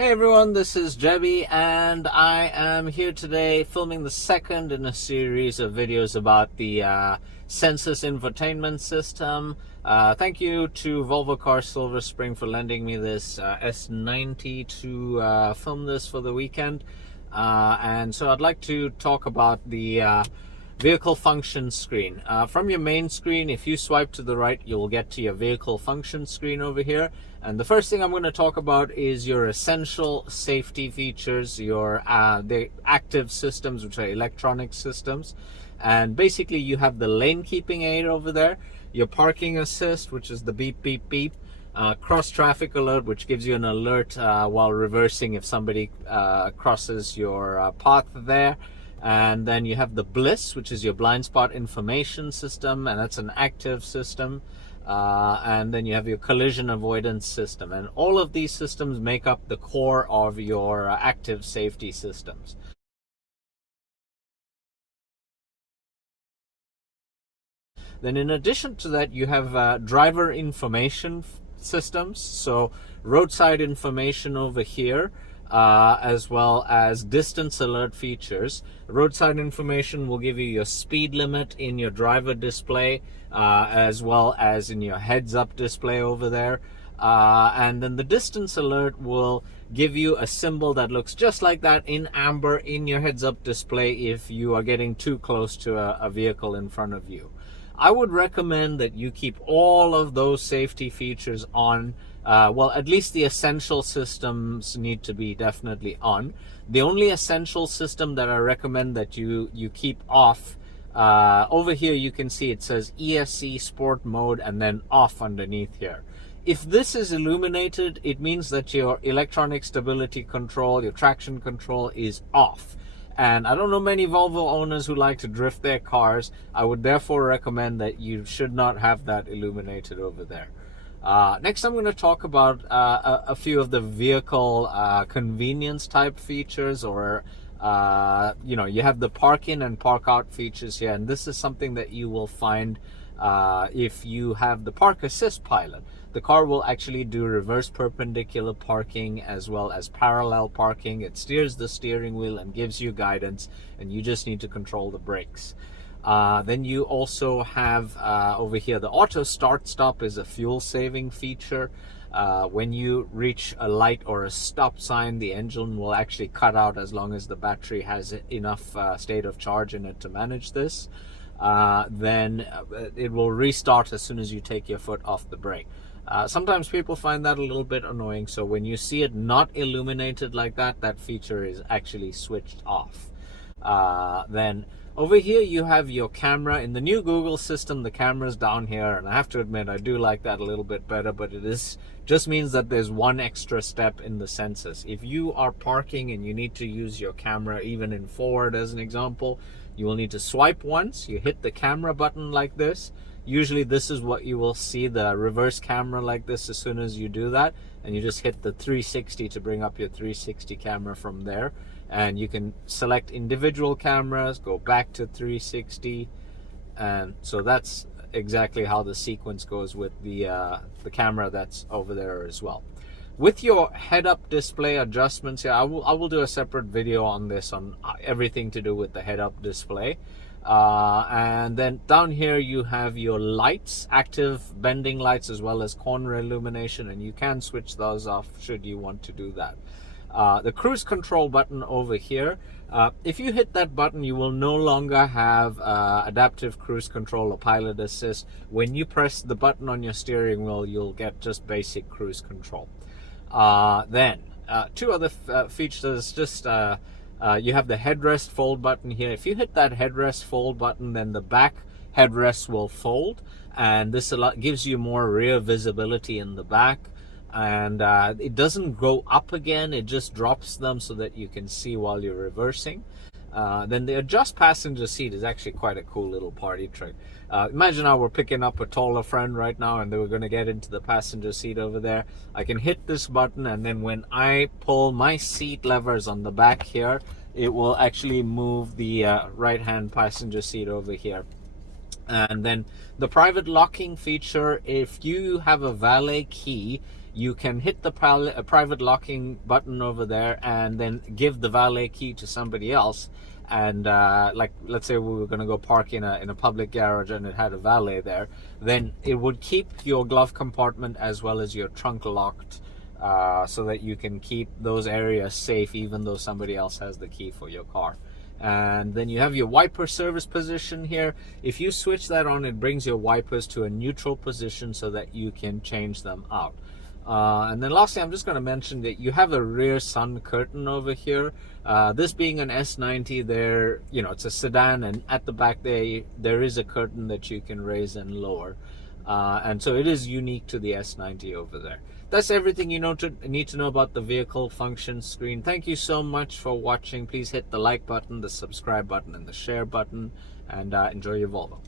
Hey everyone, this is Jebbie and I am here today filming the second in a series of videos about the Sensus infotainment system. Thank you to Volvo Car Silver Spring for lending me this S90 to film this for the weekend. And so I'd like to talk about the vehicle function screen. From your main screen, if you swipe to the right, you'll get to your vehicle function screen over here. And the first thing I'm going to talk about is your essential safety features, your the active systems, which are electronic systems. And basically you have the lane keeping aid over there, your parking assist, which is the beep beep beep, cross traffic alert, which gives you an alert while reversing if somebody crosses your path there. And then you have the BLIS, which is your blind spot information system, and that's an active system. And then you have your collision avoidance system, and all of these systems make up the core of your active safety systems. Then in addition to that, you have driver information systems, so roadside information over here, as well as distance alert features. Roadside information will give you your speed limit in your driver display, as well as in your heads-up display over there. And then the distance alert will give you a symbol that looks just like that in amber in your heads-up display if you are getting too close to a vehicle in front of you. I would recommend that you keep all of those safety features on. Well, at least the essential systems need to be definitely on. The only essential system that I recommend that you keep off, over here you can see it says ESC Sport Mode and then off underneath here. If this is illuminated, it means that your electronic stability control, your traction control is off. And I don't know many Volvo owners who like to drift their cars. I would therefore recommend that you should not have that illuminated over there. Next, I'm going to talk about a few of the vehicle convenience type features, or you have the park in and park out features here, and this is something that you will find if you have the park assist pilot. The car will actually do reverse perpendicular parking as well as parallel parking. It steers the steering wheel and gives you guidance, and you just need to control the brakes. Then you also have over here the auto start stop is a fuel saving feature. When you reach a light or a stop sign, the engine will actually cut out as long as the battery has enough state of charge in it to manage this. Then it will restart as soon as you take your foot off the brake. Sometimes people find that a little bit annoying, so when you see it not illuminated like that, that feature is actually switched off. Then over here you have your camera. In the new Google system, the camera's down here, and I have to admit I do like that a little bit better, but it just means that there's one extra step in the Sensus. If you are parking and you need to use your camera, even in forward as an example, you will need to swipe once, you hit the camera button like this. Usually this is what you will see, the reverse camera like this as soon as you do that, and you just hit the 360 to bring up your 360 camera from there. And you can select individual cameras, go back to 360, and so that's exactly how the sequence goes with the camera that's over there as well. With your head-up display adjustments here, I will do a separate video on this, on everything to do with the head-up display. And then down here you have your lights, active bending lights as well as corner illumination, and you can switch those off should you want to do that. The cruise control button over here, if you hit that button, you will no longer have adaptive cruise control or pilot assist. When you press the button on your steering wheel, you'll get just basic cruise control. Then two other features, just you have the headrest fold button here. If you hit that headrest fold button, then the back headrest will fold, and this gives you more rear visibility in the back. And it doesn't go up again, it just drops them so that you can see while you're reversing. Then the adjust passenger seat is actually quite a cool little party trick. Imagine how we're picking up a taller friend right now and they were going to get into the passenger seat over there. I can hit this button, and then when I pull my seat levers on the back here, it will actually move the right hand passenger seat over here. And then the private locking feature, if you have a valet key, you can hit the private locking button over there and then give the valet key to somebody else. And like, let's say we were going to go park in a public garage and it had a valet there, then it would keep your glove compartment as well as your trunk locked, so that you can keep those areas safe even though somebody else has the key for your car. And then you have your wiper service position here. If you switch that on, it brings your wipers to a neutral position so that you can change them out. And then lastly, I'm just going to mention that you have a rear sun curtain over here. This being an S90, there, you know, it's a sedan, and at the back there is a curtain that you can raise and lower. And so it is unique to the S90 over there. That's everything you need to know about the vehicle function screen. Thank you so much for watching. Please hit the like button, the subscribe button, and the share button, and enjoy your Volvo.